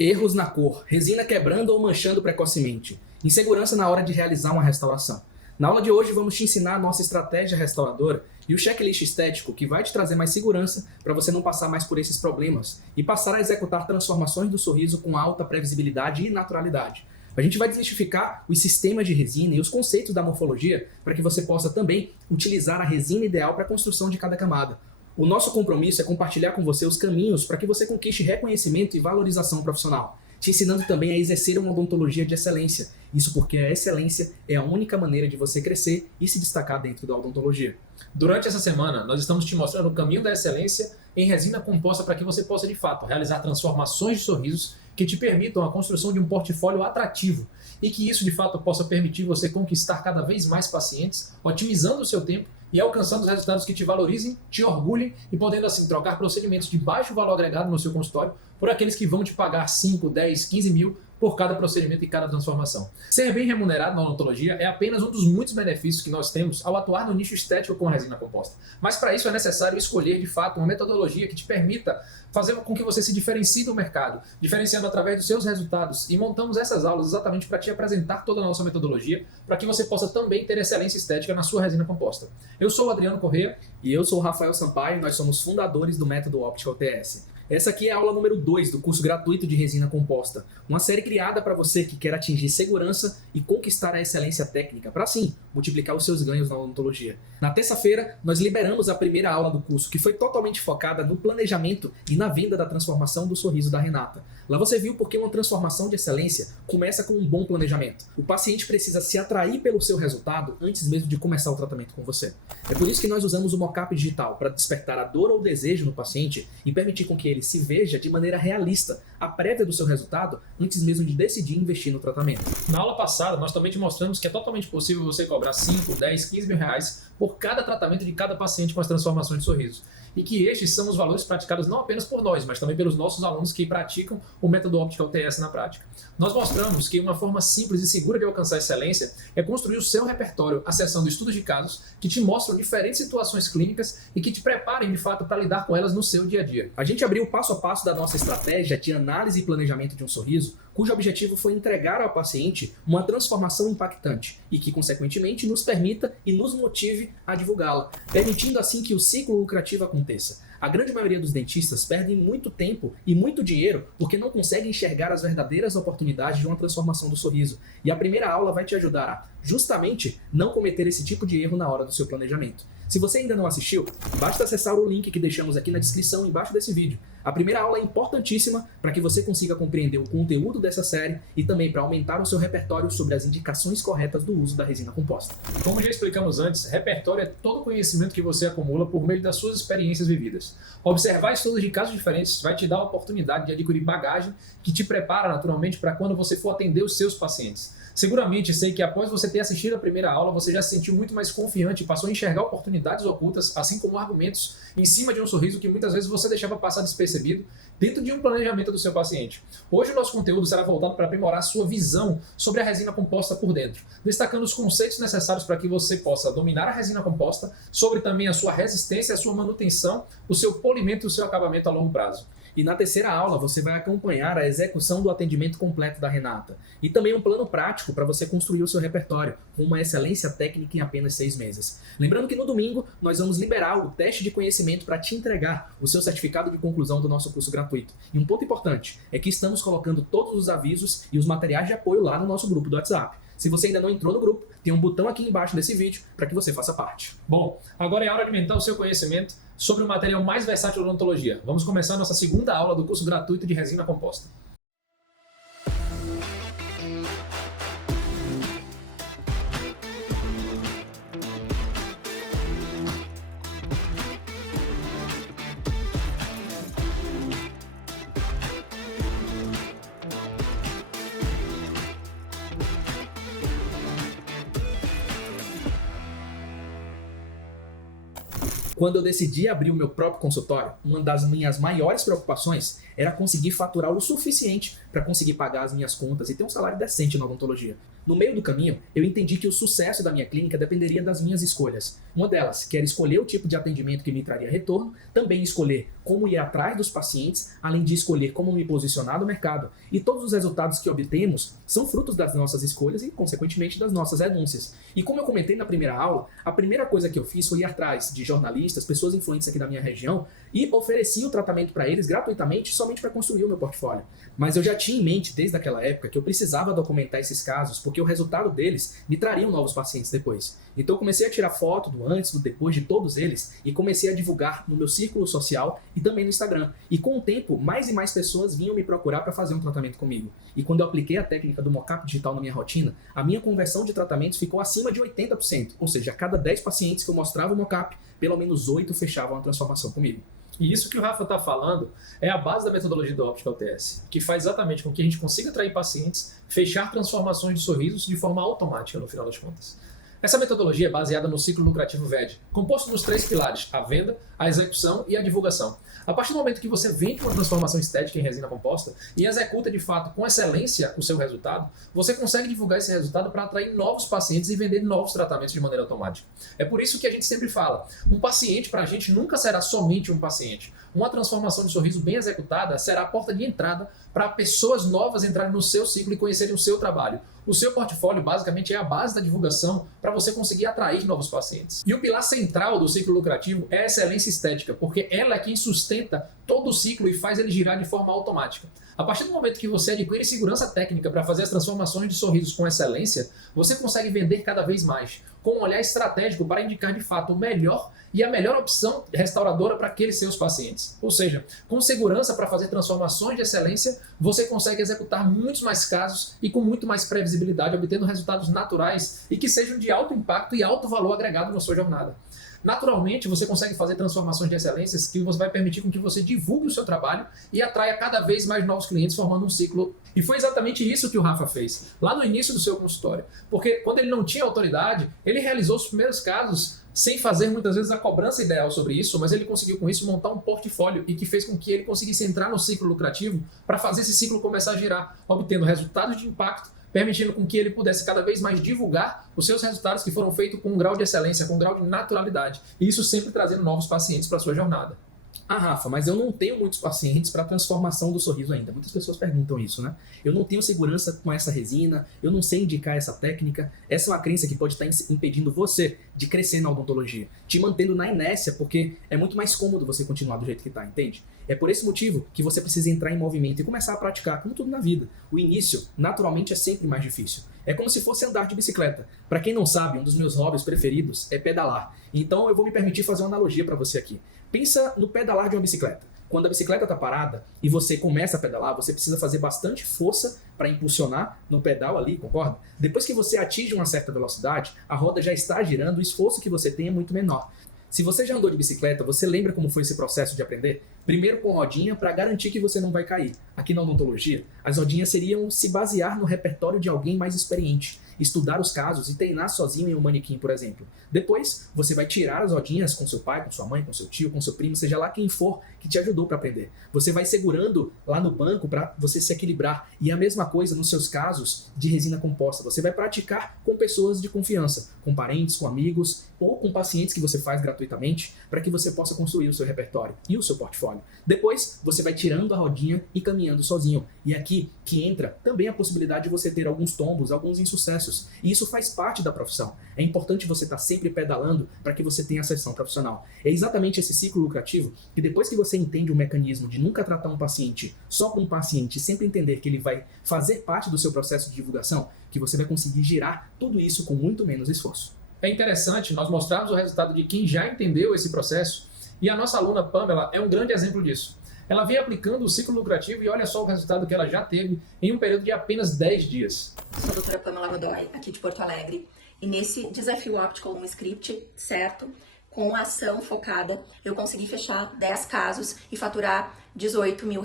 Erros na cor, resina quebrando ou manchando precocemente, insegurança na hora de realizar uma restauração. Na aula de hoje vamos te ensinar a nossa estratégia restauradora e o checklist estético que vai te trazer mais segurança para você não passar mais por esses problemas e passar a executar transformações do sorriso com alta previsibilidade e naturalidade. A gente vai desmistificar os sistemas de resina e os conceitos da morfologia para que você possa também utilizar a resina ideal para a construção de cada camada. O nosso compromisso é compartilhar com você os caminhos para que você conquiste reconhecimento e valorização profissional, te ensinando também a exercer uma odontologia de excelência. Isso porque a excelência é a única maneira de você crescer e se destacar dentro da odontologia. Durante essa semana, nós estamos te mostrando o caminho da excelência em resina composta para que você possa, de fato, realizar transformações de sorrisos que te permitam a construção de um portfólio atrativo e que isso, de fato, possa permitir você conquistar cada vez mais pacientes, otimizando o seu tempo e alcançando os resultados que te valorizem, te orgulhem e podendo assim trocar procedimentos de baixo valor agregado no seu consultório por aqueles que vão te pagar 5, 10, 15 mil por cada procedimento e cada transformação. Ser bem remunerado na odontologia é apenas um dos muitos benefícios que nós temos ao atuar no nicho estético com resina composta. Mas para isso é necessário escolher de fato uma metodologia que te permita fazer com que você se diferencie do mercado, diferenciando através dos seus resultados. E montamos essas aulas exatamente para te apresentar toda a nossa metodologia, para que você possa também ter excelência estética na sua resina composta. Eu sou o Adriano Corrêa. E eu sou o Rafael Sampaio e nós somos fundadores do método Optical TS. Essa aqui é a aula número 2 do curso gratuito de resina composta, uma série criada para você que quer atingir segurança e conquistar a excelência técnica, para assim multiplicar os seus ganhos na odontologia. Na terça-feira, nós liberamos a primeira aula do curso, que foi totalmente focada no planejamento e na venda da transformação do sorriso da Renata. Lá você viu porque uma transformação de excelência começa com um bom planejamento. O paciente precisa se atrair pelo seu resultado antes mesmo de começar o tratamento com você. É por isso que nós usamos o mockup digital para despertar a dor ou desejo no paciente e permitir com que ele se veja de maneira realista a prévia do seu resultado antes mesmo de decidir investir no tratamento. Na aula passada, nós também te mostramos que é totalmente possível você cobrar 5, 10, 15 mil reais por cada tratamento de cada paciente com as transformações de sorriso. E que estes são os valores praticados não apenas por nós, mas também pelos nossos alunos que praticam o método Optical TS na prática. Nós mostramos que uma forma simples e segura de alcançar a excelência é construir o seu repertório acessando estudos de casos que te mostram diferentes situações clínicas e que te preparem de fato para lidar com elas no seu dia a dia. A gente abriu o passo a passo da nossa estratégia de análise e planejamento de um sorriso, cujo objetivo foi entregar ao paciente uma transformação impactante e que, consequentemente, nos permita e nos motive a divulgá-la, permitindo assim que o ciclo lucrativo aconteça. A grande maioria dos dentistas perdem muito tempo e muito dinheiro porque não conseguem enxergar as verdadeiras oportunidades de uma transformação do sorriso. E a primeira aula vai te ajudar a, justamente, não cometer esse tipo de erro na hora do seu planejamento. Se você ainda não assistiu, basta acessar o link que deixamos aqui na descrição embaixo desse vídeo. A primeira aula é importantíssima para que você consiga compreender o conteúdo dessa série e também para aumentar o seu repertório sobre as indicações corretas do uso da resina composta. Como já explicamos antes, repertório é todo o conhecimento que você acumula por meio das suas experiências vividas. Observar estudos de casos diferentes vai te dar a oportunidade de adquirir bagagem que te prepara naturalmente para quando você for atender os seus pacientes. Seguramente sei que após você ter assistido a primeira aula, você já se sentiu muito mais confiante e passou a enxergar oportunidades ocultas, assim como argumentos em cima de um sorriso que muitas vezes você deixava passar despercebido dentro de um planejamento do seu paciente. Hoje o nosso conteúdo será voltado para aprimorar a sua visão sobre a resina composta por dentro, destacando os conceitos necessários para que você possa dominar a resina composta, sobre também a sua resistência, a sua manutenção, o seu polimento e o seu acabamento a longo prazo. E na terceira aula você vai acompanhar a execução do atendimento completo da Renata e também um plano prático para você construir o seu repertório com uma excelência técnica em apenas 6 meses. Lembrando que no domingo nós vamos liberar o teste de conhecimento para te entregar o seu certificado de conclusão do nosso curso gratuito. E um ponto importante é que estamos colocando todos os avisos e os materiais de apoio lá no nosso grupo do WhatsApp. Se você ainda não entrou no grupo, tem um botão aqui embaixo desse vídeo para que você faça parte. Bom, agora é hora de aumentar o seu conhecimento sobre o material mais versátil da odontologia. Vamos começar a nossa segunda aula do curso gratuito de resina composta. Quando eu decidi abrir o meu próprio consultório, uma das minhas maiores preocupações era conseguir faturar o suficiente para conseguir pagar as minhas contas e ter um salário decente na odontologia. No meio do caminho, eu entendi que o sucesso da minha clínica dependeria das minhas escolhas. Uma delas, que era escolher o tipo de atendimento que me traria retorno, também escolher como ir atrás dos pacientes, além de escolher como me posicionar no mercado. E todos os resultados que obtemos são frutos das nossas escolhas e, consequentemente, das nossas renúncias. E como eu comentei na primeira aula, a primeira coisa que eu fiz foi ir atrás de jornalistas, pessoas influentes aqui da minha região e ofereci o tratamento para eles gratuitamente somente para construir o meu portfólio. Mas eu já tinha em mente desde aquela época que eu precisava documentar esses casos porque o resultado deles me trariam novos pacientes depois. Então eu comecei a tirar foto do antes, do depois de todos eles e comecei a divulgar no meu círculo social e também no Instagram. E com o tempo, mais e mais pessoas vinham me procurar para fazer um tratamento comigo. E quando eu apliquei a técnica do mockup digital na minha rotina, a minha conversão de tratamentos ficou acima de 80%. Ou seja, a cada 10 pacientes que eu mostrava o mockup, pelo menos 8 fechavam a transformação comigo. E isso que o Rafa está falando é a base da metodologia do Optical TS, que faz exatamente com que a gente consiga atrair pacientes, fechar transformações de sorrisos de forma automática no final das contas. Essa metodologia é baseada no ciclo lucrativo VED, composto nos 3 pilares, a venda, a execução e a divulgação. A partir do momento que você vende uma transformação estética em resina composta e executa de fato com excelência o seu resultado, você consegue divulgar esse resultado para atrair novos pacientes e vender novos tratamentos de maneira automática. É por isso que a gente sempre fala, um paciente para a gente nunca será somente um paciente. Uma transformação de sorriso bem executada será a porta de entrada para pessoas novas entrarem no seu ciclo e conhecerem o seu trabalho. O seu portfólio basicamente é a base da divulgação para você conseguir atrair novos pacientes. E o pilar central do ciclo lucrativo é a excelência estética, porque ela é quem sustenta todo o ciclo e faz ele girar de forma automática. A partir do momento que você adquire segurança técnica para fazer as transformações de sorrisos com excelência, você consegue vender cada vez mais, com um olhar estratégico para indicar de fato o melhor e a melhor opção restauradora para aqueles seus pacientes. Ou seja, com segurança para fazer transformações de excelência, você consegue executar muitos mais casos e com muito mais previsibilidade, obtendo resultados naturais e que sejam de alto impacto e alto valor agregado na sua jornada. Naturalmente, você consegue fazer transformações de excelências que você vai permitir com que você divulgue o seu trabalho e atraia cada vez mais novos clientes, formando um ciclo. E foi exatamente isso que o Rafa fez, lá no início do seu consultório. Porque quando ele não tinha autoridade, ele realizou os primeiros casos sem fazer muitas vezes a cobrança ideal sobre isso, mas ele conseguiu com isso montar um portfólio e que fez com que ele conseguisse entrar no ciclo lucrativo para fazer esse ciclo começar a girar, obtendo resultados de impacto, permitindo com que ele pudesse cada vez mais divulgar os seus resultados que foram feitos com um grau de excelência, com um grau de naturalidade. E isso sempre trazendo novos pacientes para a sua jornada. Ah, Rafa, mas eu não tenho muitos pacientes para transformação do sorriso ainda. Muitas pessoas perguntam isso, né? Eu não tenho segurança com essa resina, eu não sei indicar essa técnica. Essa é uma crença que pode estar impedindo você de crescer na odontologia, te mantendo na inércia, porque é muito mais cômodo você continuar do jeito que está, entende? É por esse motivo que você precisa entrar em movimento e começar a praticar, como tudo na vida. O início, naturalmente, é sempre mais difícil. É como se fosse andar de bicicleta. Para quem não sabe, um dos meus hobbies preferidos é pedalar. Então eu vou me permitir fazer uma analogia para você aqui. Pensa no pedalar de uma bicicleta. Quando a bicicleta está parada e você começa a pedalar, você precisa fazer bastante força para impulsionar no pedal ali, concorda? Depois que você atinge uma certa velocidade, a roda já está girando, o esforço que você tem é muito menor. Se você já andou de bicicleta, você lembra como foi esse processo de aprender? Primeiro com rodinha para garantir que você não vai cair. Aqui na odontologia, as rodinhas seriam se basear no repertório de alguém mais experiente, estudar os casos e treinar sozinho em um manequim, por exemplo. Depois, você vai tirar as rodinhas com seu pai, com sua mãe, com seu tio, com seu primo, seja lá quem for que te ajudou para aprender. Você vai segurando lá no banco para você se equilibrar. E a mesma coisa nos seus casos de resina composta. Você vai praticar com pessoas de confiança, com parentes, com amigos ou com pacientes que você faz gratuitamente para que você possa construir o seu repertório e o seu portfólio. Depois, você vai tirando a rodinha e caminhando sozinho. E aqui que entra também a possibilidade de você ter alguns tombos, alguns insucessos. E isso faz parte da profissão. É importante você estar sempre pedalando para que você tenha ascensão profissional. É exatamente esse ciclo lucrativo que depois que você entende o mecanismo de nunca tratar um paciente só como um paciente e sempre entender que ele vai fazer parte do seu processo de divulgação, que você vai conseguir girar tudo isso com muito menos esforço. É interessante nós mostrarmos o resultado de quem já entendeu esse processo e a nossa aluna Pamela é um grande exemplo disso. Ela vem aplicando o ciclo lucrativo e olha só o resultado que ela já teve em um período de apenas 10 dias. Sou a doutora Pamela Godoy, aqui de Porto Alegre, e nesse desafio Optical um script certo, com uma ação focada, eu consegui fechar 10 casos e faturar R$18 mil.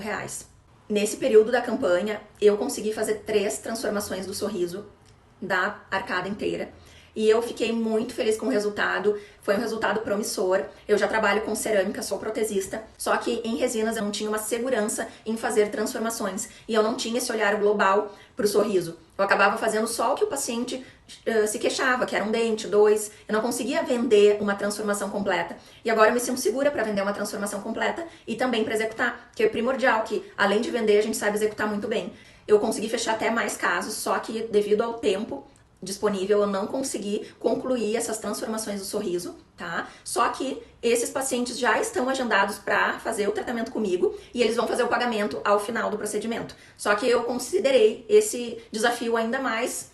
Nesse período da campanha, eu consegui fazer 3 transformações do sorriso da arcada inteira, e eu fiquei muito feliz com o resultado. Foi um resultado promissor. Eu já trabalho com cerâmica, sou protesista, só que em resinas eu não tinha uma segurança em fazer transformações e eu não tinha esse olhar global para o sorriso. Eu acabava fazendo só o que o paciente se queixava, que era um dente, dois. Eu não conseguia vender uma transformação completa. E agora eu me sinto segura para vender uma transformação completa e também para executar, que é primordial, que além de vender, a gente sabe executar muito bem. Eu consegui fechar até mais casos, só que devido ao tempo disponível, eu não consegui concluir essas transformações do sorriso, tá? Só que esses pacientes já estão agendados para fazer o tratamento comigo e eles vão fazer o pagamento ao final do procedimento. Só que eu considerei esse desafio ainda mais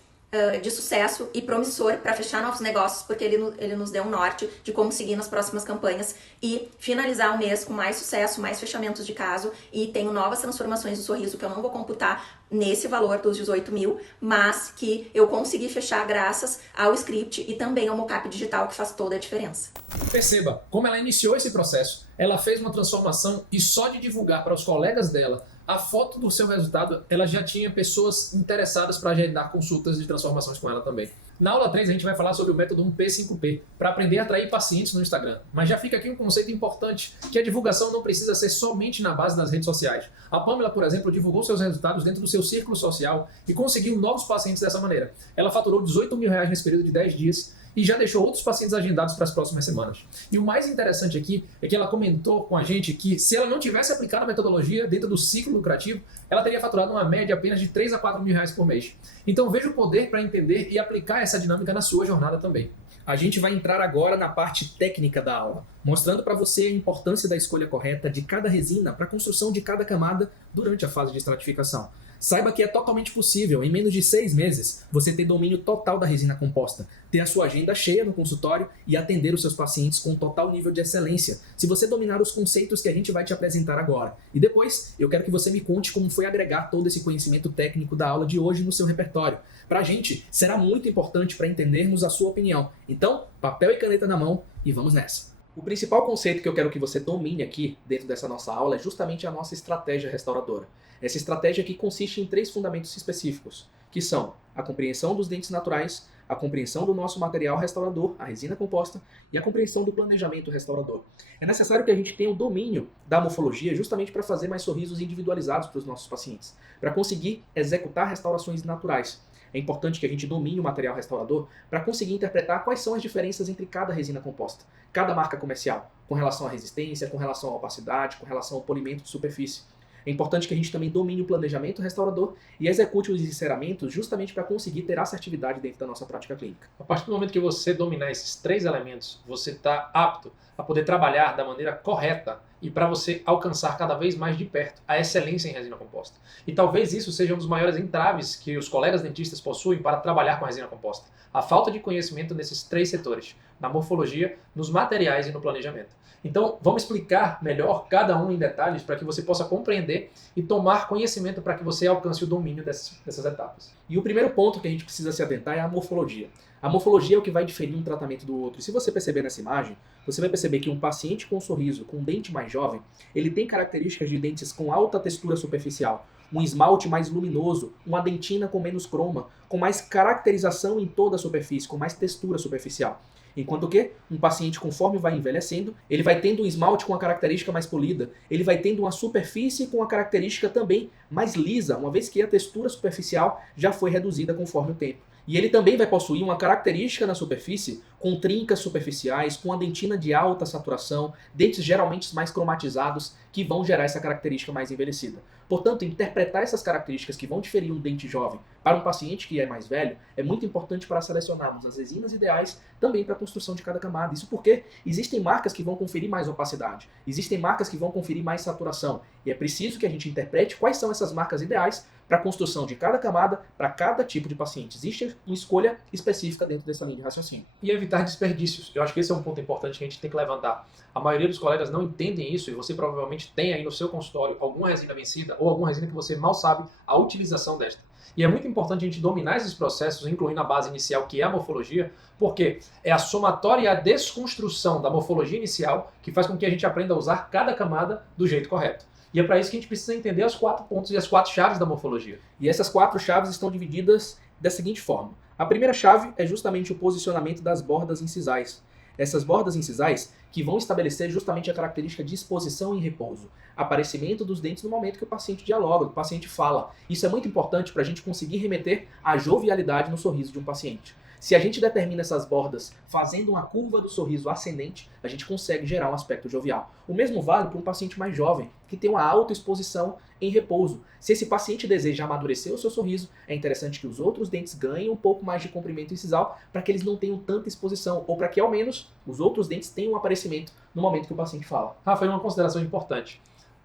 de sucesso e promissor para fechar novos negócios, porque ele nos deu um norte de como seguir nas próximas campanhas e finalizar o mês com mais sucesso, mais fechamentos de caso, e tenho novas transformações do sorriso que eu não vou computar nesse valor dos 18 mil, mas que eu consegui fechar graças ao script e também ao mockup digital, que faz toda a diferença. Perceba como ela iniciou esse processo, ela fez uma transformação e só de divulgar para os colegas dela a foto do seu resultado, ela já tinha pessoas interessadas para agendar consultas de transformações com ela também. Na aula 3 a gente vai falar sobre o método 1P5P, para aprender a atrair pacientes no Instagram. Mas já fica aqui um conceito importante, que a divulgação não precisa ser somente na base das redes sociais. A Pamela, por exemplo, divulgou seus resultados dentro do seu círculo social e conseguiu novos pacientes dessa maneira. Ela faturou 18 mil reais nesse período de 10 dias e já deixou outros pacientes agendados para as próximas semanas. E o mais interessante aqui é que ela comentou com a gente que se ela não tivesse aplicado a metodologia dentro do ciclo lucrativo, ela teria faturado uma média apenas de 3 a 4 mil reais por mês. Então veja o poder para entender e aplicar essa dinâmica na sua jornada também. A gente vai entrar agora na parte técnica da aula, mostrando para você a importância da escolha correta de cada resina para a construção de cada camada durante a fase de estratificação. Saiba que é totalmente possível, em menos de 6 meses, você ter domínio total da resina composta, ter a sua agenda cheia no consultório e atender os seus pacientes com total nível de excelência, se você dominar os conceitos que a gente vai te apresentar agora. E depois, eu quero que você me conte como foi agregar todo esse conhecimento técnico da aula de hoje no seu repertório. Pra gente, será muito importante para entendermos a sua opinião. Então, papel e caneta na mão e vamos nessa. O principal conceito que eu quero que você domine aqui, dentro dessa nossa aula, é justamente a nossa estratégia restauradora. Essa estratégia aqui consiste em 3 fundamentos específicos, que são a compreensão dos dentes naturais, a compreensão do nosso material restaurador, a resina composta, e a compreensão do planejamento restaurador. É necessário que a gente tenha o domínio da morfologia justamente para fazer mais sorrisos individualizados para os nossos pacientes, para conseguir executar restaurações naturais. É importante que a gente domine o material restaurador para conseguir interpretar quais são as diferenças entre cada resina composta, cada marca comercial, com relação à resistência, com relação à opacidade, com relação ao polimento de superfície. É importante que a gente também domine o planejamento restaurador e execute os enceramentos justamente para conseguir ter assertividade dentro da nossa prática clínica. A partir do momento que você dominar esses 3 elementos, você está apto a poder trabalhar da maneira correta e para você alcançar cada vez mais de perto a excelência em resina composta. E talvez isso seja um dos maiores entraves que os colegas dentistas possuem para trabalhar com resina composta. A falta de conhecimento nesses 3 setores, na morfologia, nos materiais e no planejamento. Então, vamos explicar melhor cada um em detalhes para que você possa compreender e tomar conhecimento para que você alcance o domínio dessas etapas. E o primeiro ponto que a gente precisa se atentar é a morfologia. A morfologia é o que vai diferir um tratamento do outro. E se você perceber nessa imagem, você vai perceber que um paciente com um sorriso, com um dente mais jovem, ele tem características de dentes com alta textura superficial, um esmalte mais luminoso, uma dentina com menos croma, com mais caracterização em toda a superfície, com mais textura superficial. Enquanto que um paciente, conforme vai envelhecendo, ele vai tendo um esmalte com uma característica mais polida, ele vai tendo uma superfície com uma característica também mais lisa, uma vez que a textura superficial já foi reduzida conforme o tempo. E ele também vai possuir uma característica na superfície com trincas superficiais, com a dentina de alta saturação, dentes geralmente mais cromatizados, que vão gerar essa característica mais envelhecida. Portanto, interpretar essas características que vão diferir um dente jovem para um paciente que é mais velho é muito importante para selecionarmos as resinas ideais também para a construção de cada camada. Isso porque existem marcas que vão conferir mais opacidade, existem marcas que vão conferir mais saturação, e é preciso que a gente interprete quais são essas marcas ideais para a construção de cada camada, para cada tipo de paciente. Existe uma escolha específica dentro dessa linha de raciocínio. E evitar desperdícios. Eu acho que esse é um ponto importante que a gente tem que levantar. A maioria dos colegas não entendem isso e você provavelmente tem aí no seu consultório alguma resina vencida ou alguma resina que você mal sabe a utilização desta. E é muito importante a gente dominar esses processos, incluindo a base inicial, que é a morfologia, porque é a somatória e a desconstrução da morfologia inicial que faz com que a gente aprenda a usar cada camada do jeito correto. E é para isso que a gente precisa entender os 4 pontos e as 4 chaves da morfologia. E essas 4 chaves estão divididas da seguinte forma. A primeira chave é justamente o posicionamento das bordas incisais. Essas bordas incisais que vão estabelecer justamente a característica de exposição em repouso, aparecimento dos dentes no momento que o paciente dialoga, o paciente fala. Isso é muito importante para a gente conseguir remeter a jovialidade no sorriso de um paciente. Se a gente determina essas bordas fazendo uma curva do sorriso ascendente, a gente consegue gerar um aspecto jovial. O mesmo vale para um paciente mais jovem, que tem uma alta exposição em repouso. Se esse paciente deseja amadurecer o seu sorriso, é interessante que os outros dentes ganhem um pouco mais de comprimento incisal para que eles não tenham tanta exposição, ou para que ao menos os outros dentes tenham um aparecimento no momento que o paciente fala. Rafa, uma consideração importante.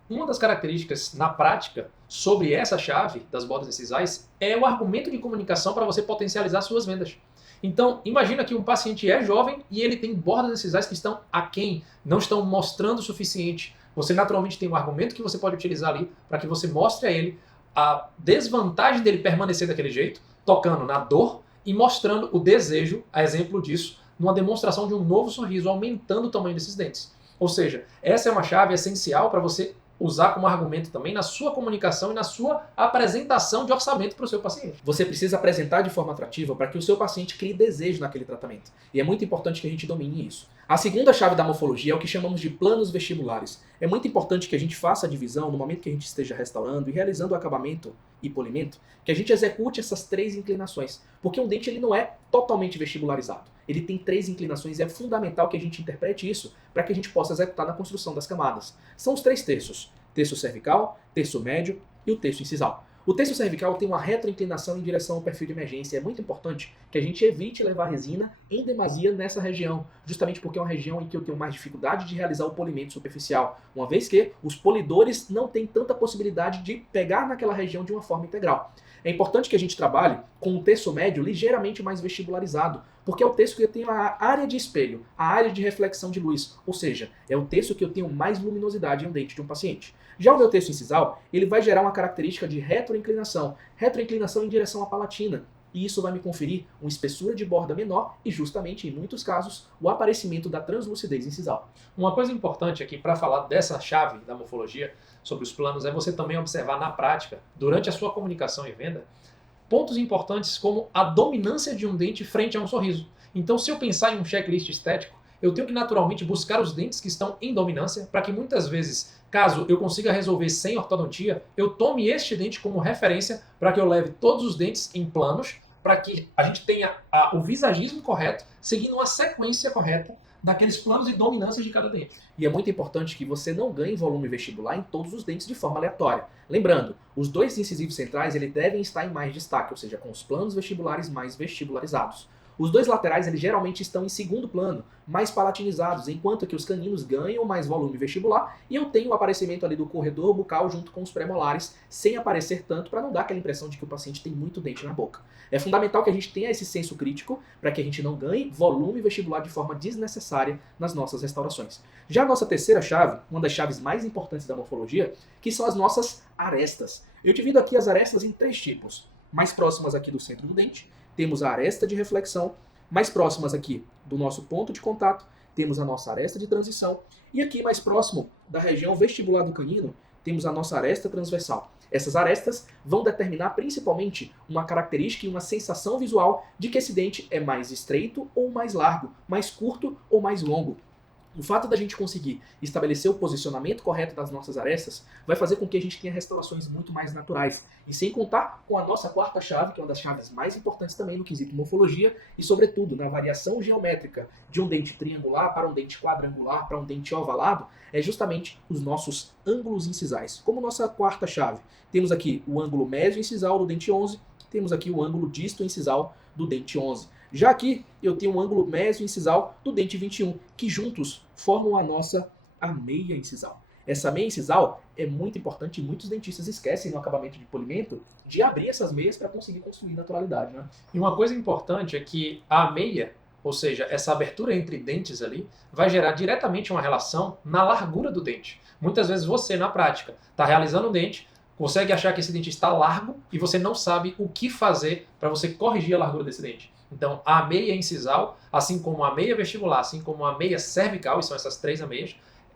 Uma das características na prática sobre essa chave das bordas incisais é o argumento de comunicação para você potencializar suas vendas. Então, imagina que um paciente é jovem e ele tem bordas incisais que estão aquém, não estão mostrando o suficiente. Você naturalmente tem um argumento que você pode utilizar ali para que você mostre a ele a desvantagem dele permanecer daquele jeito, tocando na dor e mostrando o desejo, a exemplo disso, numa demonstração de um novo sorriso, aumentando o tamanho desses dentes. Ou seja, essa é uma chave essencial para você usar como argumento também na sua comunicação e na sua apresentação de orçamento para o seu paciente. Você precisa apresentar de forma atrativa para que o seu paciente crie desejo naquele tratamento. E é muito importante que a gente domine isso. A segunda chave da morfologia é o que chamamos de planos vestibulares. É muito importante que a gente faça a divisão no momento que a gente esteja restaurando e realizando o acabamento e polimento, que a gente execute essas 3 inclinações. Porque um dente ele não é totalmente vestibularizado. Ele tem 3 inclinações e é fundamental que a gente interprete isso para que a gente possa executar na construção das camadas. São os 3 terços: terço cervical, terço médio e o terço incisal. O terço cervical tem uma retroinclinação em direção ao perfil de emergência. É muito importante que a gente evite levar resina em demasia nessa região, justamente porque é uma região em que eu tenho mais dificuldade de realizar o polimento superficial, uma vez que os polidores não têm tanta possibilidade de pegar naquela região de uma forma integral. É importante que a gente trabalhe com um terço médio ligeiramente mais vestibularizado, porque é o terço que eu tenho a área de espelho, a área de reflexão de luz, ou seja, é o terço que eu tenho mais luminosidade em um dente de um paciente. Já o meu terço incisal, ele vai gerar uma característica de retroinclinação em direção à palatina, e isso vai me conferir uma espessura de borda menor e justamente, em muitos casos, o aparecimento da translucidez incisal. Uma coisa importante aqui para falar dessa chave da morfologia sobre os planos é você também observar na prática, durante a sua comunicação e venda, pontos importantes como a dominância de um dente frente a um sorriso. Então, se eu pensar em um checklist estético, eu tenho que naturalmente buscar os dentes que estão em dominância para que muitas vezes, caso eu consiga resolver sem ortodontia, eu tome este dente como referência para que eu leve todos os dentes em planos, para que a gente tenha o visagismo correto, seguindo uma sequência correta daqueles planos e dominâncias de cada dente. E é muito importante que você não ganhe volume vestibular em todos os dentes de forma aleatória. Lembrando, os 2 incisivos centrais eles devem estar em mais destaque, ou seja, com os planos vestibulares mais vestibularizados. Os 2 laterais eles geralmente estão em segundo plano, mais palatinizados, enquanto que os caninos ganham mais volume vestibular e eu tenho o aparecimento ali do corredor bucal junto com os premolares, sem aparecer tanto para não dar aquela impressão de que o paciente tem muito dente na boca. É fundamental que a gente tenha esse senso crítico para que a gente não ganhe volume vestibular de forma desnecessária nas nossas restaurações. Já a nossa terceira chave, uma das chaves mais importantes da morfologia, que são as nossas arestas. Eu divido aqui as arestas em 3 tipos. Mais próximas aqui do centro do dente, temos a aresta de reflexão. Mais próximas aqui do nosso ponto de contato, temos a nossa aresta de transição. E aqui mais próximo da região vestibular do canino, temos a nossa aresta transversal. Essas arestas vão determinar principalmente uma característica e uma sensação visual de que esse dente é mais estreito ou mais largo, mais curto ou mais longo. O fato da gente conseguir estabelecer o posicionamento correto das nossas arestas vai fazer com que a gente tenha restaurações muito mais naturais. E sem contar com a nossa quarta chave, que é uma das chaves mais importantes também no quesito morfologia, e sobretudo na variação geométrica de um dente triangular para um dente quadrangular, para um dente ovalado, é justamente os nossos ângulos incisais. Como nossa quarta chave, temos aqui o ângulo meso-incisal do dente 11, temos aqui o ângulo disto-incisal do dente 11. Já aqui eu tenho um ângulo meso-incisal do dente 21, que juntos formam a nossa meia incisal. Essa meia incisal é muito importante e muitos dentistas esquecem no acabamento de polimento de abrir essas meias para conseguir construir naturalidade, né? E uma coisa importante é que a meia, ou seja, essa abertura entre dentes ali, vai gerar diretamente uma relação na largura do dente. Muitas vezes você, na prática, está realizando um dente, consegue achar que esse dente está largo e você não sabe o que fazer para você corrigir a largura desse dente. Então, a meia incisal, assim como a meia vestibular, assim como a meia cervical, e são essas 3 ameias,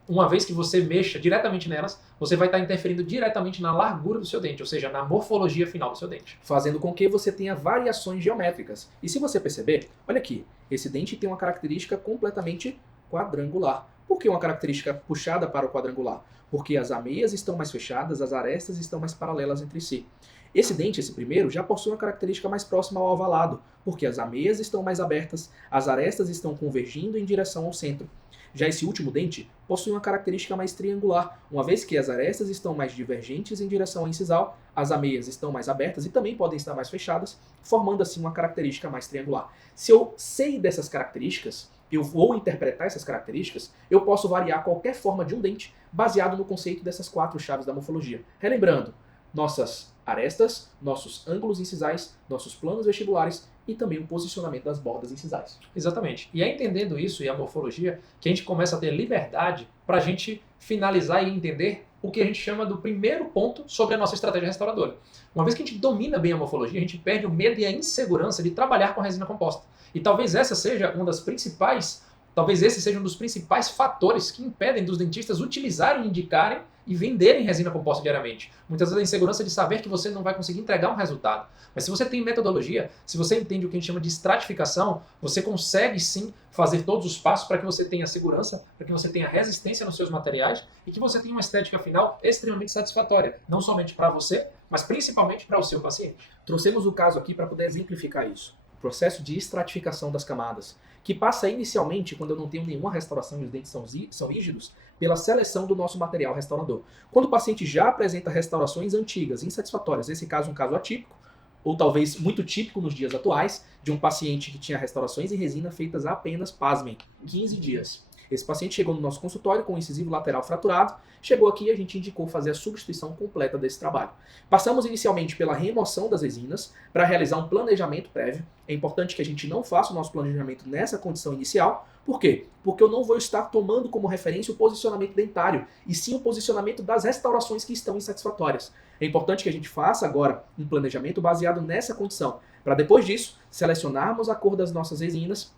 uma vez que você mexa diretamente nelas, você vai estar interferindo diretamente na largura do seu dente, ou seja, na morfologia final do seu dente. Fazendo com que você tenha variações geométricas. E se você perceber, olha aqui, esse dente tem uma característica completamente quadrangular. Por que uma característica puxada para o quadrangular? Porque as ameias estão mais fechadas, as arestas estão mais paralelas entre si. Esse dente, esse primeiro, já possui uma característica mais próxima ao ovalado, porque as ameias estão mais abertas, as arestas estão convergindo em direção ao centro. Já esse último dente possui uma característica mais triangular, uma vez que as arestas estão mais divergentes em direção ao incisal, as ameias estão mais abertas e também podem estar mais fechadas, formando assim uma característica mais triangular. Se eu sei dessas características, eu vou interpretar essas características, eu posso variar qualquer forma de um dente baseado no conceito dessas 4 chaves da morfologia. Relembrando, nossas arestas, nossos ângulos incisais, nossos planos vestibulares e também o posicionamento das bordas incisais. Exatamente. E é entendendo isso e a morfologia que a gente começa a ter liberdade para a gente finalizar e entender o que a gente chama do primeiro ponto sobre a nossa estratégia restauradora. Uma vez que a gente domina bem a morfologia, a gente perde o medo e a insegurança de trabalhar com resina composta. E talvez essa seja uma das principais, talvez esse seja um dos principais fatores que impedem dos dentistas utilizarem, indicarem e venderem resina composta diariamente. Muitas vezes a insegurança de saber que você não vai conseguir entregar um resultado. Mas se você tem metodologia, se você entende o que a gente chama de estratificação, você consegue sim fazer todos os passos para que você tenha segurança, para que você tenha resistência nos seus materiais e que você tenha uma estética final extremamente satisfatória. Não somente para você, mas principalmente para o seu paciente. Trouxemos o caso aqui para poder exemplificar isso. O processo de estratificação das camadas, que passa inicialmente, quando eu não tenho nenhuma restauração e os dentes são rígidos, pela seleção do nosso material restaurador. Quando o paciente já apresenta restaurações antigas, insatisfatórias, nesse caso um caso atípico, ou talvez muito típico nos dias atuais, de um paciente que tinha restaurações em resina feitas há apenas, pasmem, 15 dias. Esse paciente chegou no nosso consultório com o incisivo lateral fraturado, chegou aqui e a gente indicou fazer a substituição completa desse trabalho. Passamos inicialmente pela remoção das resinas para realizar um planejamento prévio. É importante que a gente não faça o nosso planejamento nessa condição inicial. Por quê? Porque eu não vou estar tomando como referência o posicionamento dentário, e sim o posicionamento das restaurações que estão insatisfatórias. É importante que a gente faça agora um planejamento baseado nessa condição, para depois disso selecionarmos a cor das nossas resinas,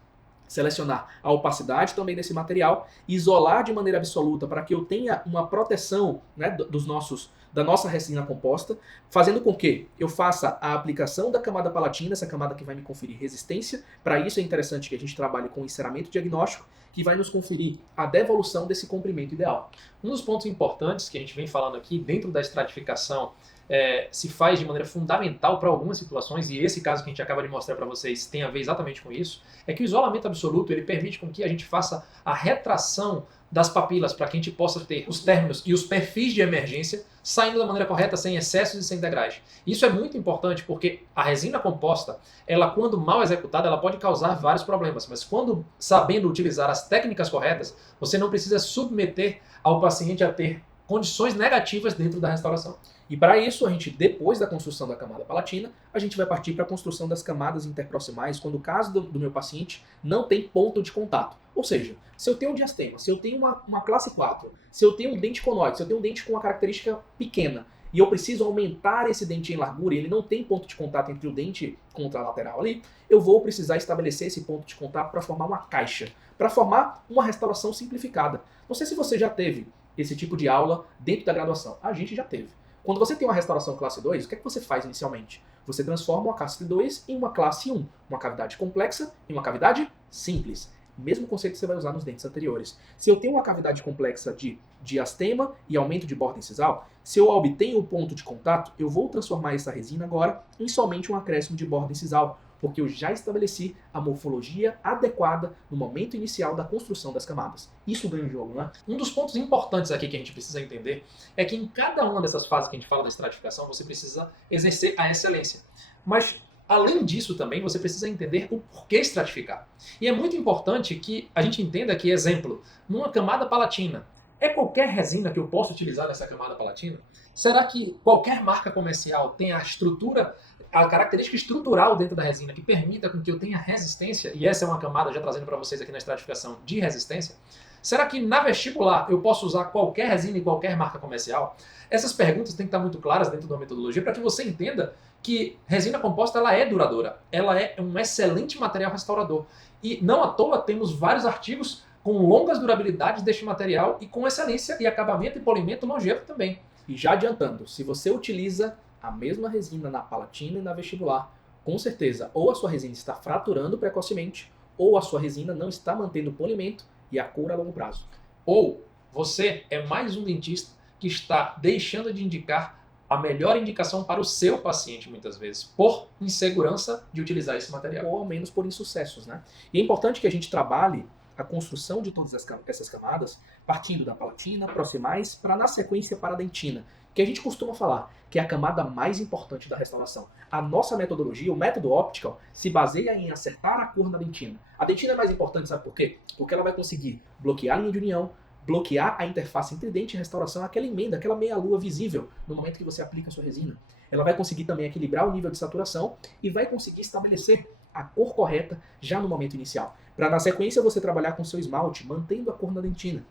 selecionar a opacidade também desse material, isolar de maneira absoluta para que eu tenha uma proteção, né, da nossa resina composta, fazendo com que eu faça a aplicação da camada palatina, essa camada que vai me conferir resistência. Para isso é interessante que a gente trabalhe com enceramento diagnóstico, que vai nos conferir a devolução desse comprimento ideal. Um dos pontos importantes que a gente vem falando aqui dentro da estratificação se faz de maneira fundamental para algumas situações, e esse caso que a gente acaba de mostrar para vocês tem a ver exatamente com isso, é que o isolamento absoluto ele permite com que a gente faça a retração das papilas para que a gente possa ter os términos e os perfis de emergência saindo da maneira correta, sem excessos e sem degraus. Isso é muito importante porque a resina composta, ela quando mal executada, ela pode causar vários problemas, mas quando sabendo utilizar as técnicas corretas, você não precisa submeter ao paciente a ter condições negativas dentro da restauração. E para isso, a gente, depois da construção da camada palatina, a gente vai partir para a construção das camadas interproximais, quando o caso do meu paciente não tem ponto de contato. Ou seja, se eu tenho um diastema, se eu tenho uma classe 4, se eu tenho um dente conoide, se eu tenho um dente com uma característica pequena, e eu preciso aumentar esse dente em largura, e ele não tem ponto de contato entre o dente contralateral ali, eu vou precisar estabelecer esse ponto de contato para formar uma caixa, para formar uma restauração simplificada. Não sei se você já teve esse tipo de aula dentro da graduação. A gente já teve. Quando você tem uma restauração classe 2, o que é que você faz inicialmente? Você transforma uma classe 2 em uma classe 1, uma cavidade complexa em uma cavidade simples. O mesmo conceito que você vai usar nos dentes anteriores. Se eu tenho uma cavidade complexa de diastema e aumento de borda incisal, se eu obtenho o ponto de contato, eu vou transformar essa resina agora em somente um acréscimo de borda incisal, porque eu já estabeleci a morfologia adequada no momento inicial da construção das camadas. Isso ganha o jogo, né? Um dos pontos importantes aqui que a gente precisa entender é que em cada uma dessas fases que a gente fala da estratificação, você precisa exercer a excelência. Mas, além disso também, você precisa entender o porquê estratificar. E é muito importante que a gente entenda que, exemplo, numa camada palatina, é qualquer resina que eu possa utilizar nessa camada palatina? Será que qualquer marca comercial tem a estrutura, a característica estrutural dentro da resina que permita com que eu tenha resistência, e essa é uma camada já trazendo para vocês aqui na estratificação de resistência? Será que na vestibular eu posso usar qualquer resina e qualquer marca comercial? Essas perguntas têm que estar muito claras dentro da metodologia para que você entenda que resina composta ela é duradoura, ela é um excelente material restaurador. E não à toa temos vários artigos com longas durabilidades deste material e com excelência e acabamento e polimento longevo também. E já adiantando, se você utiliza a mesma resina na palatina e na vestibular, com certeza ou a sua resina está fraturando precocemente, ou a sua resina não está mantendo o polimento e a cor a longo prazo. Ou você é mais um dentista que está deixando de indicar a melhor indicação para o seu paciente, muitas vezes, por insegurança de utilizar esse material. Ou ao menos por insucessos, né? E é importante que a gente trabalhe a construção de todas essas camadas, partindo da palatina, proximais, para na sequência para a dentina, que a gente costuma falar que é a camada mais importante da restauração. A nossa metodologia, o método Optical, se baseia em acertar a cor na dentina. A dentina é mais importante, sabe por quê? Porque ela vai conseguir bloquear a linha de união, bloquear a interface entre dente e restauração, aquela emenda, aquela meia-lua visível no momento que você aplica a sua resina. Ela vai conseguir também equilibrar o nível de saturação e vai conseguir estabelecer a cor correta já no momento inicial. Para na sequência você trabalhar com seu esmalte, mantendo a cor na dentina.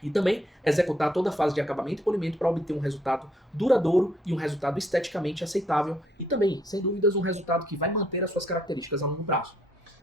E também executar toda a fase de acabamento e polimento para obter um resultado duradouro e um resultado esteticamente aceitável e também, sem dúvidas, um resultado que vai manter as suas características a longo prazo.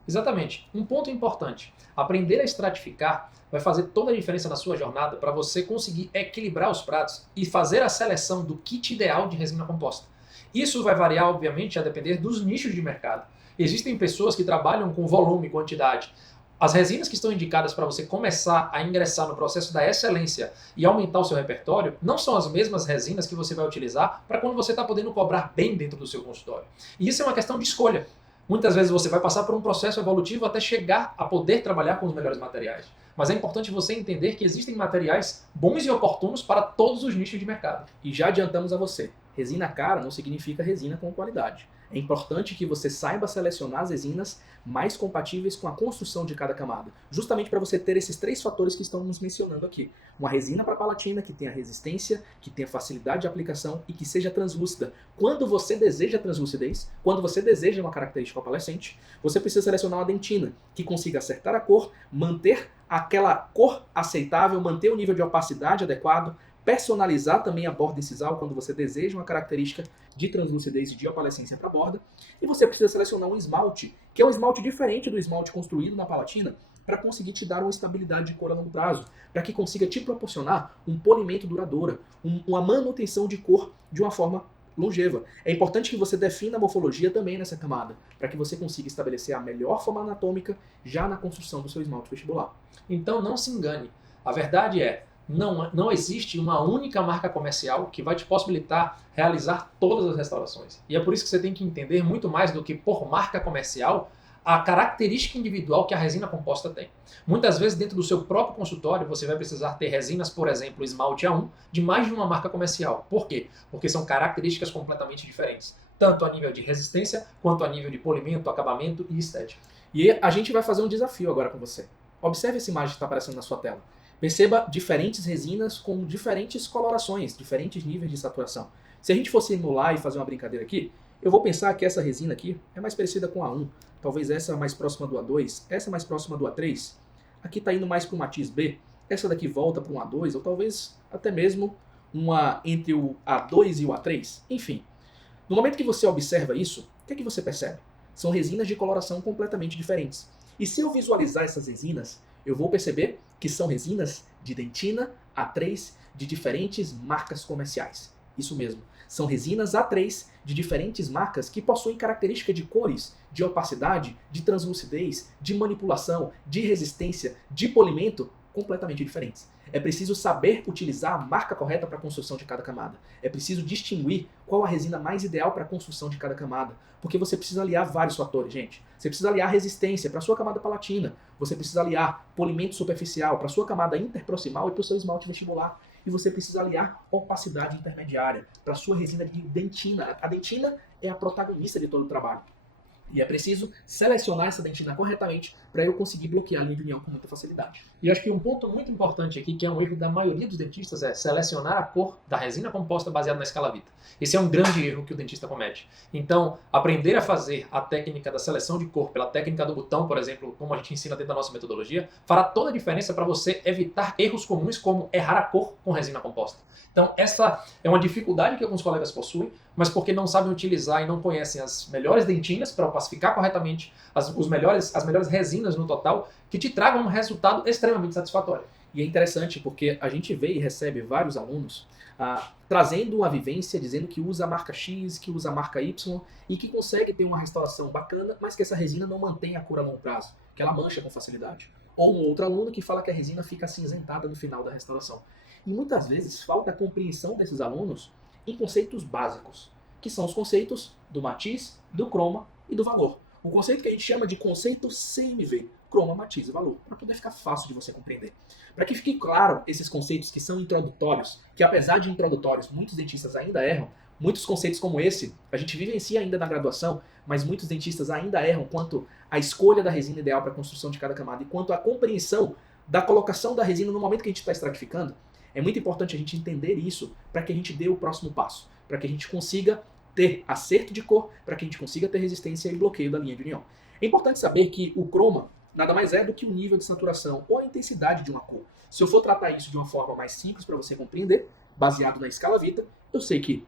Exatamente. Um ponto importante. Aprender a estratificar vai fazer toda a diferença na sua jornada para você conseguir equilibrar os pratos e fazer a seleção do kit ideal de resina composta. Isso vai variar, obviamente, a depender dos nichos de mercado. Existem pessoas que trabalham com volume, quantidade. As resinas que estão indicadas para você começar a ingressar no processo da excelência e aumentar o seu repertório não são as mesmas resinas que você vai utilizar para quando você está podendo cobrar bem dentro do seu consultório. E isso é uma questão de escolha. Muitas vezes você vai passar por um processo evolutivo até chegar a poder trabalhar com os melhores materiais. Mas é importante você entender que existem materiais bons e oportunos para todos os nichos de mercado. E já adiantamos a você, resina cara não significa resina com qualidade. É importante que você saiba selecionar as resinas mais compatíveis com a construção de cada camada, justamente para você ter esses 3 fatores que estamos mencionando aqui. Uma resina para palatina que tenha resistência, que tenha facilidade de aplicação e que seja translúcida. Quando você deseja translucidez, quando você deseja uma característica opalescente, você precisa selecionar uma dentina que consiga acertar a cor, manter aquela cor aceitável, manter o nível de opacidade adequado, personalizar também a borda incisal quando você deseja uma característica de translucidez e de opalescência para a borda. E você precisa selecionar um esmalte, que é um esmalte diferente do esmalte construído na palatina, para conseguir te dar uma estabilidade de cor a longo prazo, para que consiga te proporcionar um polimento duradouro, uma manutenção de cor de uma forma longeva. É importante que você defina a morfologia também nessa camada, para que você consiga estabelecer a melhor forma anatômica já na construção do seu esmalte vestibular. Então não se engane. A verdade é, não existe uma única marca comercial que vai te possibilitar realizar todas as restaurações. E é por isso que você tem que entender muito mais do que por marca comercial a característica individual que a resina composta tem. Muitas vezes dentro do seu próprio consultório você vai precisar ter resinas, por exemplo, esmalte A1, de mais de uma marca comercial. Por quê? Porque são características completamente diferentes, tanto a nível de resistência, quanto a nível de polimento, acabamento e estética. E a gente vai fazer um desafio agora com você. Observe essa imagem que está aparecendo na sua tela. Perceba diferentes resinas com diferentes colorações, diferentes níveis de saturação. Se a gente fosse emular e fazer uma brincadeira aqui, eu vou pensar que essa resina aqui é mais parecida com a A1, talvez essa mais próxima do A2, essa mais próxima do A3, aqui está indo mais para o matiz B, essa daqui volta para um A2, ou talvez até mesmo uma entre o A2 e o A3, enfim. No momento que você observa isso, o que é que você percebe? São resinas de coloração completamente diferentes. E se eu visualizar essas resinas, eu vou perceber que são resinas de dentina A3 de diferentes marcas comerciais. Isso mesmo, são resinas A3 de diferentes marcas que possuem características de cores, de opacidade, de translucidez, de manipulação, de resistência, de polimento completamente diferentes. É preciso saber utilizar a marca correta para a construção de cada camada. É preciso distinguir qual a resina mais ideal para a construção de cada camada, porque você precisa aliar vários fatores, gente. Você precisa aliar resistência para a sua camada palatina, você precisa aliar polimento superficial para a sua camada interproximal e para o seu esmalte vestibular. E você precisa aliar opacidade intermediária para a sua resina de dentina. A dentina é a protagonista de todo o trabalho. E é preciso selecionar essa dentina corretamente para eu conseguir bloquear a linha de união com muita facilidade. E acho que um ponto muito importante aqui, que é um erro da maioria dos dentistas, é selecionar a cor da resina composta baseada na escala Vita. Esse é um grande erro que o dentista comete. Então, aprender a fazer a técnica da seleção de cor pela técnica do botão, por exemplo, como a gente ensina dentro da nossa metodologia, fará toda a diferença para você evitar erros comuns como errar a cor com resina composta. Então, essa é uma dificuldade que alguns colegas possuem, mas porque não sabem utilizar e não conhecem as melhores dentinas para opacificar corretamente, as melhores resinas no total, que te tragam um resultado extremamente satisfatório. E é interessante porque a gente vê e recebe vários alunos trazendo uma vivência, dizendo que usa a marca X, que usa a marca Y e que consegue ter uma restauração bacana, mas que essa resina não mantém a cor a longo prazo, que ela mancha com facilidade. Ou um outro aluno que fala que a resina fica acinzentada no final da restauração. E muitas vezes falta a compreensão desses alunos em conceitos básicos, que são os conceitos do matiz, do croma e do valor. O conceito que a gente chama de conceito CMV, croma, matiz e valor, para poder ficar fácil de você compreender. Para que fique claro esses conceitos que são introdutórios, que apesar de introdutórios, muitos dentistas ainda erram, muitos conceitos como esse, a gente vivencia ainda na graduação, mas muitos dentistas ainda erram quanto à escolha da resina ideal para a construção de cada camada e quanto à compreensão da colocação da resina no momento que a gente está estratificando. É muito importante a gente entender isso para que a gente dê o próximo passo, para que a gente consiga ter acerto de cor, para que a gente consiga ter resistência e bloqueio da linha de união. É importante saber que o croma nada mais é do que o nível de saturação ou a intensidade de uma cor. Se eu for tratar isso de uma forma mais simples para você compreender, baseado na escala Vita, eu sei que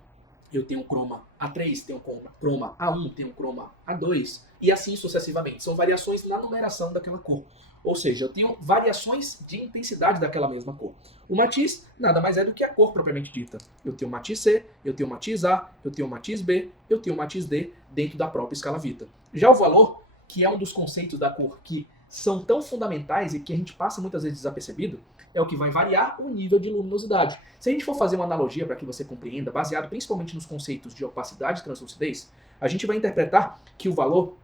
eu tenho um croma A3, tenho um croma A1, tenho um croma A2 e assim sucessivamente. São variações na numeração daquela cor. Ou seja, eu tenho variações de intensidade daquela mesma cor. O matiz nada mais é do que a cor propriamente dita. Eu tenho matiz C, eu tenho matiz A, eu tenho matiz B, eu tenho matiz D dentro da própria escala Vita. Já o valor, que é um dos conceitos da cor que são tão fundamentais e que a gente passa muitas vezes desapercebido, é o que vai variar o nível de luminosidade. Se a gente for fazer uma analogia para que você compreenda, baseado principalmente nos conceitos de opacidade e translucidez, a gente vai interpretar que o valor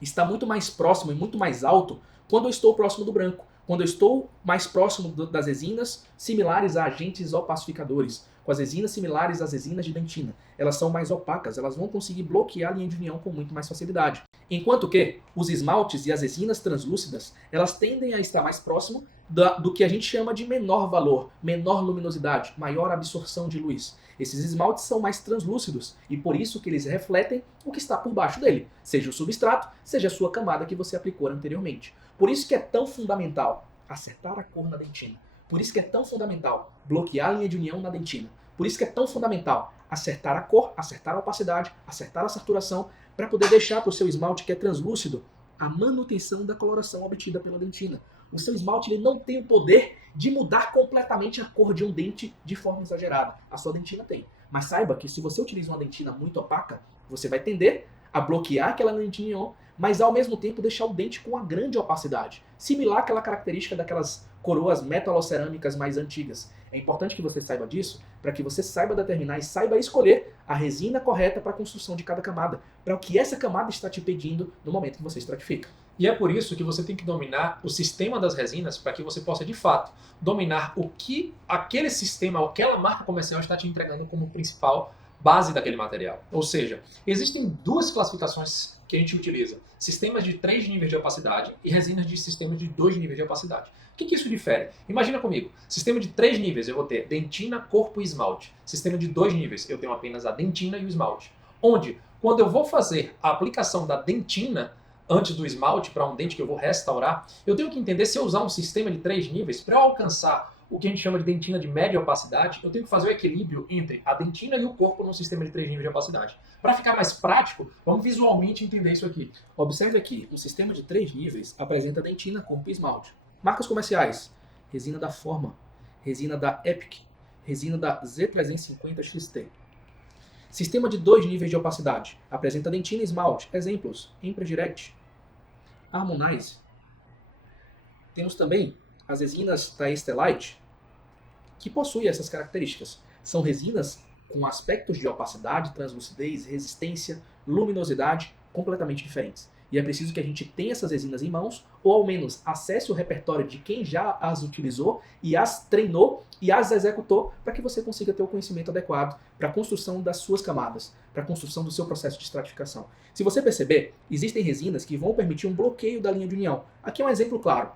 está muito mais próximo e muito mais alto quando eu estou próximo do branco, quando eu estou mais próximo das resinas similares a agentes opacificadores, com as resinas similares às resinas de dentina. Elas são mais opacas, elas vão conseguir bloquear a linha de união com muito mais facilidade. Enquanto que os esmaltes e as resinas translúcidas, elas tendem a estar mais próximo do que a gente chama de menor valor, menor luminosidade, maior absorção de luz. Esses esmaltes são mais translúcidos e por isso que eles refletem o que está por baixo dele, seja o substrato, seja a sua camada que você aplicou anteriormente. Por isso que é tão fundamental acertar a cor na dentina. Por isso que é tão fundamental bloquear a linha de união na dentina. Por isso que é tão fundamental acertar a cor, acertar a opacidade, acertar a saturação, para poder deixar para o seu esmalte que é translúcido a manutenção da coloração obtida pela dentina. O seu esmalte ele não tem o poder de mudar completamente a cor de um dente de forma exagerada. A sua dentina tem. Mas saiba que se você utiliza uma dentina muito opaca, você vai tender a bloquear aquela linha de união, mas ao mesmo tempo deixar o dente com uma grande opacidade, similar àquela característica daquelas coroas metalocerâmicas mais antigas. É importante que você saiba disso, para que você saiba determinar e saiba escolher a resina correta para a construção de cada camada, para o que essa camada está te pedindo no momento que você estratifica. E é por isso que você tem que dominar o sistema das resinas para que você possa, de fato, dominar o que aquele sistema, aquela marca comercial está te entregando como principal base daquele material. Ou seja, existem duas classificações que a gente utiliza. Sistemas de 3 níveis de opacidade e resinas de sistemas de 2 níveis de opacidade. O que isso difere? Imagina comigo, sistema de 3 níveis eu vou ter dentina, corpo e esmalte. Sistema de 2 níveis eu tenho apenas a dentina e o esmalte. Onde, quando eu vou fazer a aplicação da dentina antes do esmalte para um dente que eu vou restaurar, eu tenho que entender se eu usar um sistema de 3 níveis para eu alcançar o que a gente chama de dentina de média opacidade, eu tenho que fazer o equilíbrio entre a dentina e o corpo num sistema de 3 níveis de opacidade. Para ficar mais prático, vamos visualmente entender isso aqui. Observe aqui, um sistema de 3 níveis apresenta dentina, corpo e esmalte. Marcas comerciais, resina da Forma, resina da Epic, resina da Z350 XT. Sistema de 2 níveis de opacidade, apresenta dentina e esmalte. Exemplos, Empredirect, Harmonize. Temos também as resinas da Estelite, que possuem essas características. São resinas com aspectos de opacidade, translucidez, resistência, luminosidade completamente diferentes. E é preciso que a gente tenha essas resinas em mãos, ou ao menos acesse o repertório de quem já as utilizou e as treinou e as executou, para que você consiga ter o conhecimento adequado para a construção das suas camadas, para a construção do seu processo de estratificação. Se você perceber, existem resinas que vão permitir um bloqueio da linha de união. Aqui é um exemplo claro.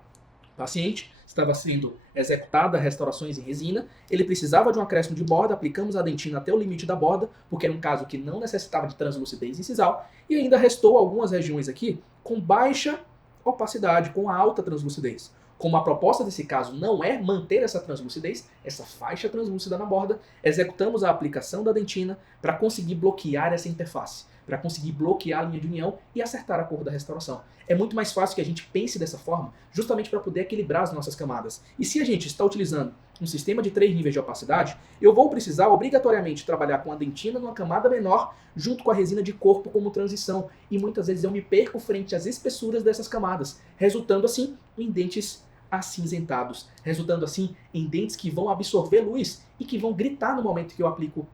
O paciente estava sendo executada restaurações em resina, ele precisava de um acréscimo de borda, aplicamos a dentina até o limite da borda, porque era um caso que não necessitava de translucidez incisal, e ainda restou algumas regiões aqui com baixa opacidade, com alta translucidez. Como a proposta desse caso não é manter essa translucidez, essa faixa translúcida na borda, executamos a aplicação da dentina para conseguir bloquear essa interface, para conseguir bloquear a linha de união e acertar a cor da restauração. É muito mais fácil que a gente pense dessa forma, justamente para poder equilibrar as nossas camadas. E se a gente está utilizando um sistema de 3 níveis de opacidade, eu vou precisar obrigatoriamente trabalhar com a dentina numa camada menor, junto com a resina de corpo como transição. E muitas vezes eu me perco frente às espessuras dessas camadas, resultando assim em dentes acinzentados, resultando assim em dentes que vão absorver luz e que vão gritar no momento que eu aplico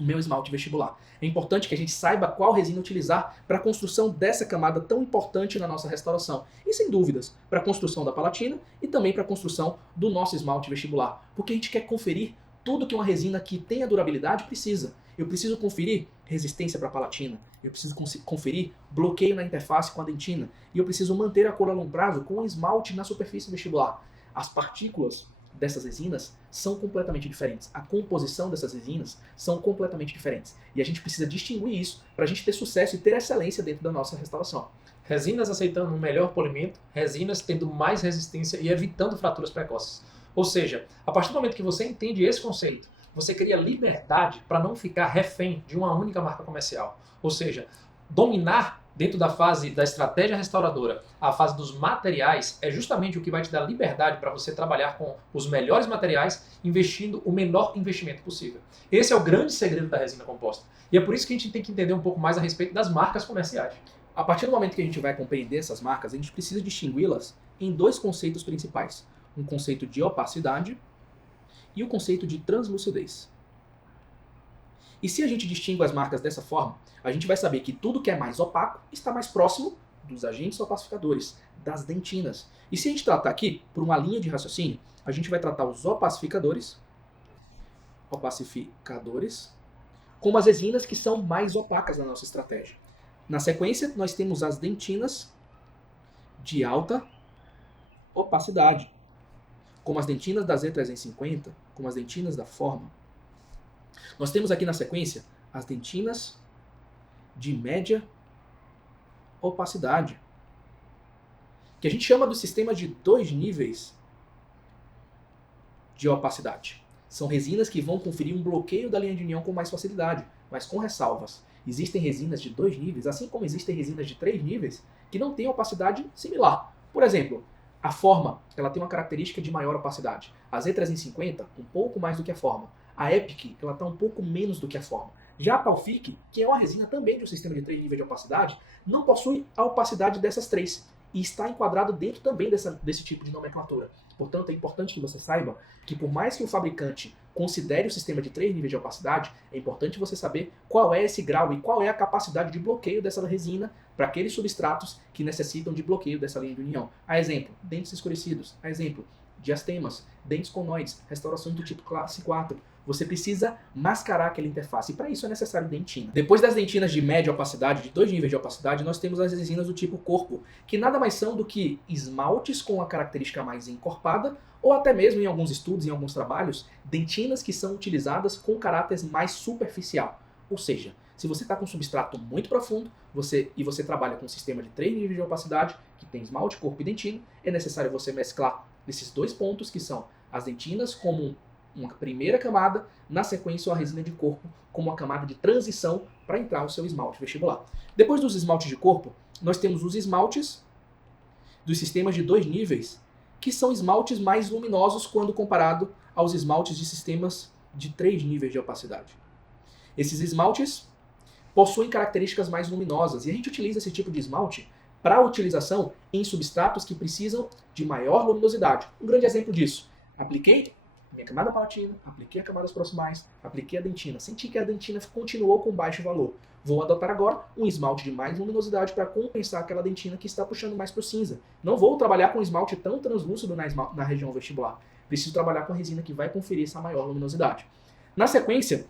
o meu esmalte vestibular. É importante que a gente saiba qual resina utilizar para a construção dessa camada tão importante na nossa restauração. E sem dúvidas, para a construção da palatina e também para a construção do nosso esmalte vestibular. Porque a gente quer conferir tudo que uma resina que tenha durabilidade precisa. Eu preciso conferir resistência para a palatina, eu preciso conferir bloqueio na interface com a dentina, e eu preciso manter a cor a longo prazo com o esmalte na superfície vestibular. As partículas dessas resinas são completamente diferentes. A composição dessas resinas são completamente diferentes. E a gente precisa distinguir isso para a gente ter sucesso e ter excelência dentro da nossa restauração. Resinas aceitando um melhor polimento, resinas tendo mais resistência e evitando fraturas precoces. Ou seja, a partir do momento que você entende esse conceito, você cria liberdade para não ficar refém de uma única marca comercial. Ou seja, dominar dentro da fase da estratégia restauradora, a fase dos materiais, é justamente o que vai te dar liberdade para você trabalhar com os melhores materiais, investindo o menor investimento possível. Esse é o grande segredo da resina composta. E é por isso que a gente tem que entender um pouco mais a respeito das marcas comerciais. A partir do momento que a gente vai compreender essas marcas, a gente precisa distingui-las em 2 conceitos principais. Um conceito de opacidade e o conceito de translucidez. E se a gente distingue as marcas dessa forma, a gente vai saber que tudo que é mais opaco está mais próximo dos agentes opacificadores, das dentinas. E se a gente tratar aqui por uma linha de raciocínio, a gente vai tratar os opacificadores como as resinas que são mais opacas na nossa estratégia. Na sequência, nós temos as dentinas de alta opacidade, como as dentinas da Z350, como as dentinas da Forma. Nós temos aqui na sequência as dentinas de média opacidade, que a gente chama do sistema de 2 níveis de opacidade. São resinas que vão conferir um bloqueio da linha de união com mais facilidade, mas com ressalvas. Existem resinas de 2 níveis, assim como existem resinas de 3 níveis, que não têm opacidade similar. Por exemplo, a Forma, ela tem uma característica de maior opacidade. A Z350, um pouco mais do que a Forma. A Epic, ela está um pouco menos do que a Forma. Já a Palfic, que é uma resina também de um sistema de 3 níveis de opacidade, não possui a opacidade dessas 3 e está enquadrado dentro também desse tipo de nomenclatura. Portanto, é importante que você saiba que por mais que o fabricante considere o sistema de 3 níveis de opacidade, é importante você saber qual é esse grau e qual é a capacidade de bloqueio dessa resina para aqueles substratos que necessitam de bloqueio dessa linha de união. A exemplo, dentes escurecidos. A exemplo, diastemas, dentes conoides, restaurações do tipo classe 4. Você precisa mascarar aquela interface e para isso é necessário dentina. Depois das dentinas de média opacidade, de 2 níveis de opacidade, nós temos as resinas do tipo corpo, que nada mais são do que esmaltes com a característica mais encorpada ou até mesmo em alguns estudos, em alguns trabalhos, dentinas que são utilizadas com caráter mais superficial. Ou seja, se você está com um substrato muito profundo você trabalha com um sistema de 3 níveis de opacidade, que tem esmalte, corpo e dentina, é necessário você mesclar esses 2 pontos, que são as dentinas como uma primeira camada, na sequência a resina de corpo como uma camada de transição para entrar o seu esmalte vestibular. Depois dos esmaltes de corpo, nós temos os esmaltes dos sistemas de 2 níveis, que são esmaltes mais luminosos quando comparado aos esmaltes de sistemas de 3 níveis de opacidade. Esses esmaltes possuem características mais luminosas e a gente utiliza esse tipo de esmalte para utilização em substratos que precisam de maior luminosidade. Um grande exemplo disso, apliquei minha camada palatina, apliquei a camadas proximais, apliquei a dentina, senti que a dentina continuou com baixo valor. Vou adotar agora um esmalte de mais luminosidade para compensar aquela dentina que está puxando mais para o cinza. Não vou trabalhar com esmalte tão translúcido na região vestibular. Preciso trabalhar com a resina que vai conferir essa maior luminosidade. Na sequência,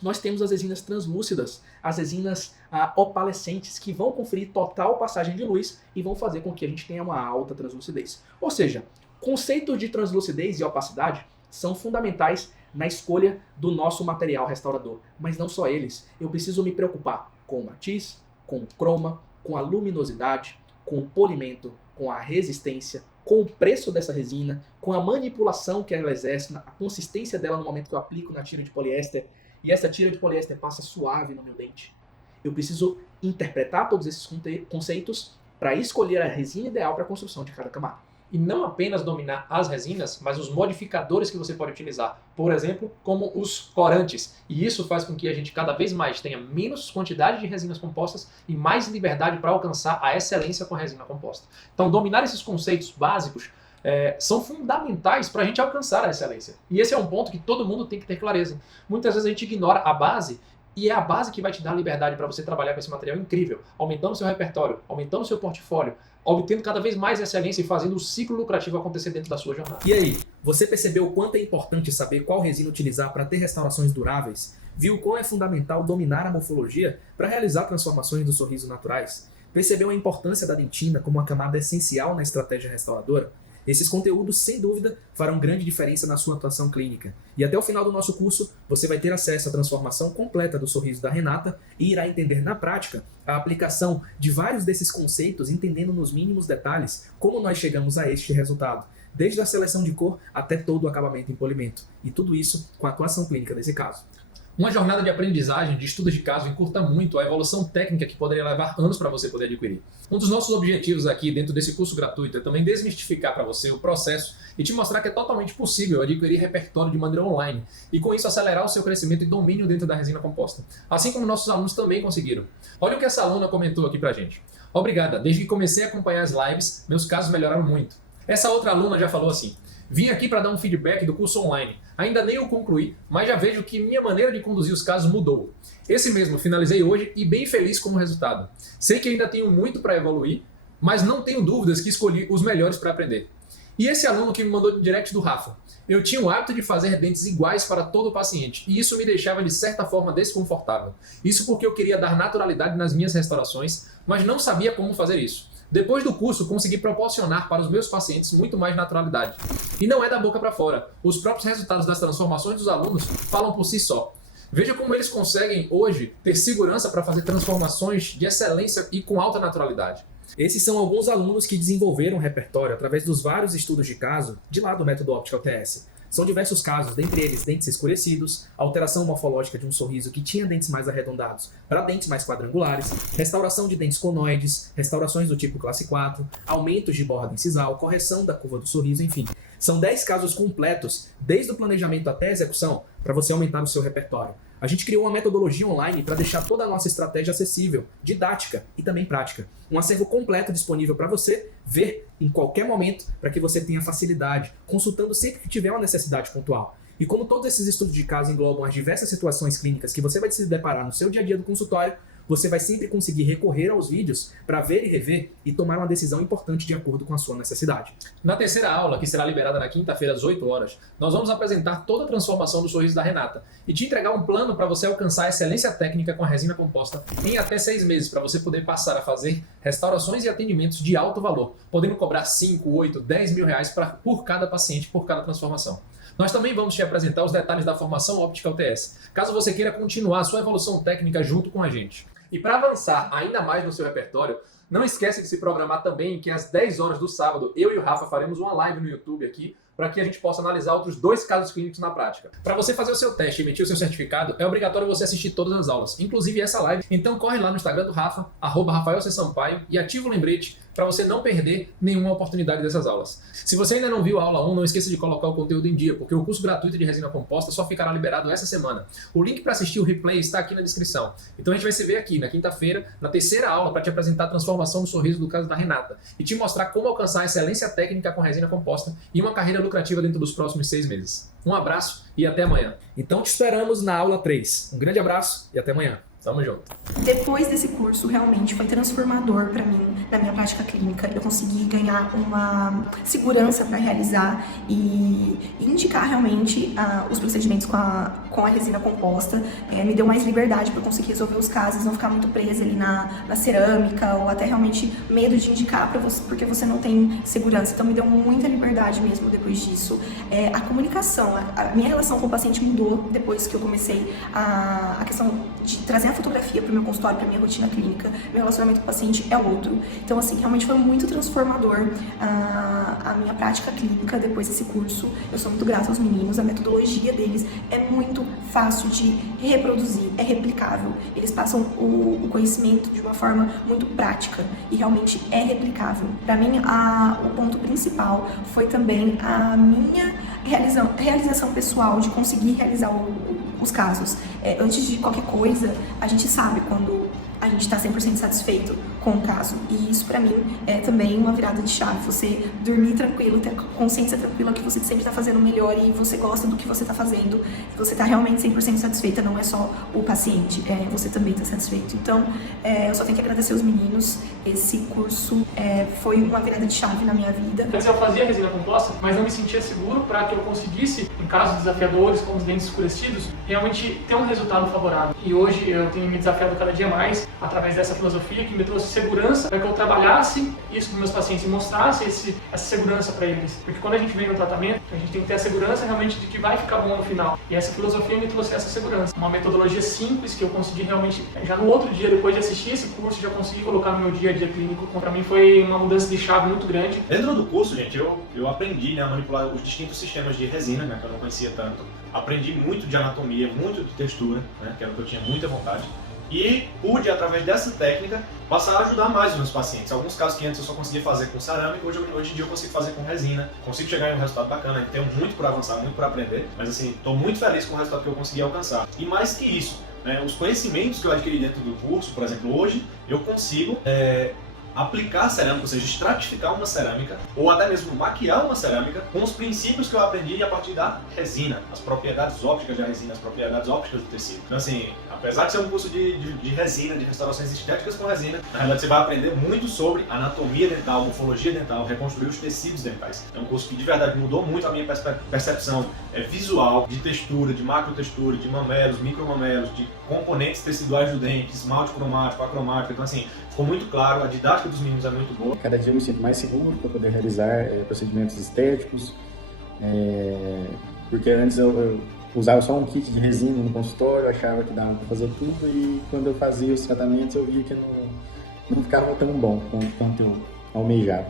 nós temos as resinas translúcidas, as resinas opalescentes, que vão conferir total passagem de luz e vão fazer com que a gente tenha uma alta translucidez. Ou seja, conceitos de translucidez e opacidade são fundamentais na escolha do nosso material restaurador. Mas não só eles. Eu preciso me preocupar com o matiz, com o croma, com a luminosidade, com o polimento, com a resistência, com o preço dessa resina, com a manipulação que ela exerce, a consistência dela no momento que eu aplico na tira de poliéster, e essa tira de poliéster passa suave no meu dente. Eu preciso interpretar todos esses conceitos para escolher a resina ideal para a construção de cada camada. E não apenas dominar as resinas, mas os modificadores que você pode utilizar. Por exemplo, como os corantes. E isso faz com que a gente cada vez mais tenha menos quantidade de resinas compostas e mais liberdade para alcançar a excelência com a resina composta. Então, dominar esses conceitos básicos são fundamentais para a gente alcançar a excelência. E esse é um ponto que todo mundo tem que ter clareza. Muitas vezes a gente ignora a base, e é a base que vai te dar liberdade para você trabalhar com esse material incrível, aumentando seu repertório, aumentando seu portfólio, obtendo cada vez mais excelência e fazendo o ciclo lucrativo acontecer dentro da sua jornada. E aí, você percebeu o quanto é importante saber qual resina utilizar para ter restaurações duráveis? Viu o quão é fundamental dominar a morfologia para realizar transformações do sorriso naturais? Percebeu a importância da dentina como uma camada essencial na estratégia restauradora? Esses conteúdos, sem dúvida, farão grande diferença na sua atuação clínica. E até o final do nosso curso, você vai ter acesso à transformação completa do sorriso da Renata e irá entender na prática a aplicação de vários desses conceitos, entendendo nos mínimos detalhes como nós chegamos a este resultado, desde a seleção de cor até todo o acabamento em polimento. E tudo isso com a atuação clínica nesse caso. Uma jornada de aprendizagem, de estudos de caso, encurta muito a evolução técnica que poderia levar anos para você poder adquirir. Um dos nossos objetivos aqui dentro desse curso gratuito é também desmistificar para você o processo e te mostrar que é totalmente possível adquirir repertório de maneira online e com isso acelerar o seu crescimento e domínio dentro da resina composta. Assim como nossos alunos também conseguiram. Olha o que essa aluna comentou aqui pra gente. Obrigada, desde que comecei a acompanhar as lives, meus casos melhoraram muito. Essa outra aluna já falou assim: vim aqui para dar um feedback do curso online. Ainda nem o concluí, mas já vejo que minha maneira de conduzir os casos mudou. Esse mesmo finalizei hoje e bem feliz com o resultado. Sei que ainda tenho muito para evoluir, mas não tenho dúvidas que escolhi os melhores para aprender. E esse aluno que me mandou direct do Rafa. Eu tinha o hábito de fazer dentes iguais para todo paciente e isso me deixava de certa forma desconfortável. Isso porque eu queria dar naturalidade nas minhas restaurações, mas não sabia como fazer isso. Depois do curso, consegui proporcionar para os meus pacientes muito mais naturalidade. E não é da boca para fora. Os próprios resultados das transformações dos alunos falam por si só. Veja como eles conseguem hoje ter segurança para fazer transformações de excelência e com alta naturalidade. Esses são alguns alunos que desenvolveram o repertório através dos vários estudos de caso de lá do método Optical TS. São diversos casos, dentre eles dentes escurecidos, alteração morfológica de um sorriso que tinha dentes mais arredondados para dentes mais quadrangulares, restauração de dentes conoides, restaurações do tipo classe 4, aumentos de borda incisal, correção da curva do sorriso, enfim. São 10 casos completos, desde o planejamento até a execução, para você aumentar o seu repertório. A gente criou uma metodologia online para deixar toda a nossa estratégia acessível, didática e também prática. Um acervo completo disponível para você ver em qualquer momento, para que você tenha facilidade, consultando sempre que tiver uma necessidade pontual. E como todos esses estudos de caso englobam as diversas situações clínicas que você vai se deparar no seu dia a dia do consultório, você vai sempre conseguir recorrer aos vídeos para ver e rever e tomar uma decisão importante de acordo com a sua necessidade. Na terceira aula, que será liberada na quinta-feira às 8 horas, nós vamos apresentar toda a transformação do sorriso da Renata e te entregar um plano para você alcançar a excelência técnica com a resina composta em até 6 meses, para você poder passar a fazer restaurações e atendimentos de alto valor, podendo cobrar 5, 8, 10 mil reais por cada paciente, por cada transformação. Nós também vamos te apresentar os detalhes da formação Optical TS, caso você queira continuar a sua evolução técnica junto com a gente. E para avançar ainda mais no seu repertório, não esquece de se programar também que às 10 horas do sábado, eu e o Rafa faremos uma live no YouTube aqui, para que a gente possa analisar outros 2 casos clínicos na prática. Para você fazer o seu teste e emitir o seu certificado, é obrigatório você assistir todas as aulas, inclusive essa live. Então corre lá no Instagram do Rafa, @RafaelCSampaio, e ativa o lembrete para você não perder nenhuma oportunidade dessas aulas. Se você ainda não viu a aula 1, não esqueça de colocar o conteúdo em dia, porque o curso gratuito de resina composta só ficará liberado essa semana. O link para assistir o replay está aqui na descrição. Então a gente vai se ver aqui na quinta-feira, na terceira aula, para te apresentar a transformação do sorriso do caso da Renata e te mostrar como alcançar a excelência técnica com resina composta e uma carreira lucrativa dentro dos próximos 6 meses. Um abraço e até amanhã. Então te esperamos na aula 3. Um grande abraço e até amanhã. Tamo junto. Depois desse curso, realmente foi transformador para mim na minha prática clínica. Eu consegui ganhar uma segurança para realizar e indicar realmente os procedimentos com a resina composta. Me deu mais liberdade para conseguir resolver os casos, não ficar muito presa ali na cerâmica ou até realmente medo de indicar para você, porque você não tem segurança. Então me deu muita liberdade mesmo depois disso. A comunicação, a minha relação com o paciente mudou depois que eu comecei a questão de trazer a fotografia para o meu consultório, para minha rotina clínica, meu relacionamento com o paciente é outro. Então, assim, realmente foi muito transformador a minha prática clínica depois desse curso. Eu sou muito grata aos meninos, a metodologia deles é muito fácil de reproduzir, é replicável. Eles passam o conhecimento de uma forma muito prática e realmente é replicável. Para mim, o ponto principal foi também a minha realização pessoal de conseguir realizar os casos. Antes de qualquer coisa, a gente sabe quando a gente está 100% satisfeito com o caso. E isso, pra mim, é também uma virada de chave. Você dormir tranquilo, ter a consciência tranquila que você sempre está fazendo o melhor e você gosta do que você está fazendo. Você está realmente 100% satisfeita, não é só o paciente, você também está satisfeito. Então, eu só tenho que agradecer os meninos. Esse curso foi uma virada de chave na minha vida. Antes eu fazia resina composta, mas não me sentia seguro para que eu conseguisse, em casos desafiadores, como os dentes escurecidos, realmente ter um resultado favorável. E hoje eu tenho me desafiado cada dia mais através dessa filosofia que me trouxe segurança para que eu trabalhasse isso com meus pacientes e mostrasse essa segurança para eles. Porque quando a gente vem no tratamento, a gente tem que ter a segurança realmente de que vai ficar bom no final. E essa filosofia me trouxe essa segurança. Uma metodologia simples que eu consegui realmente, já no outro dia, depois de assistir esse curso, já consegui colocar no meu dia a dia clínico. Para mim foi uma mudança de chave muito grande. Dentro do curso, gente, eu aprendi, né, a manipular os distintos sistemas de resina, né, que eu não conhecia tanto. Aprendi muito de anatomia, muito de textura, né, que era o que eu tinha muita vontade. E pude, através dessa técnica, passar a ajudar mais os meus pacientes. Alguns casos que antes eu só conseguia fazer com cerâmica, hoje em dia eu consigo fazer com resina. Consigo chegar em um resultado bacana, tenho muito por avançar, muito por aprender, mas assim, estou muito feliz com o resultado que eu consegui alcançar. E mais que isso, né, os conhecimentos que eu adquiri dentro do curso, por exemplo, hoje eu consigo aplicar cerâmica, ou seja, estratificar uma cerâmica, ou até mesmo maquiar uma cerâmica com os princípios que eu aprendi a partir da resina, as propriedades ópticas da resina, as propriedades ópticas do tecido. Então assim, apesar de ser um curso de resina, de restaurações estéticas com resina, na realidade você vai aprender muito sobre anatomia dental, morfologia dental, reconstruir os tecidos dentais. É um curso que de verdade mudou muito a minha percepção visual, de textura, de macrotextura, de mamelos, micromamelos, de componentes teciduais do dente, esmalte cromático, acromático. Então assim, ficou muito claro, a didática dos meninos é muito boa. Cada dia eu me sinto mais seguro para poder realizar procedimentos estéticos, porque antes eu usava só um kit de resina no consultório, achava que dava para fazer tudo, e quando eu fazia os tratamentos eu via que não ficava tão bom quanto eu almejava.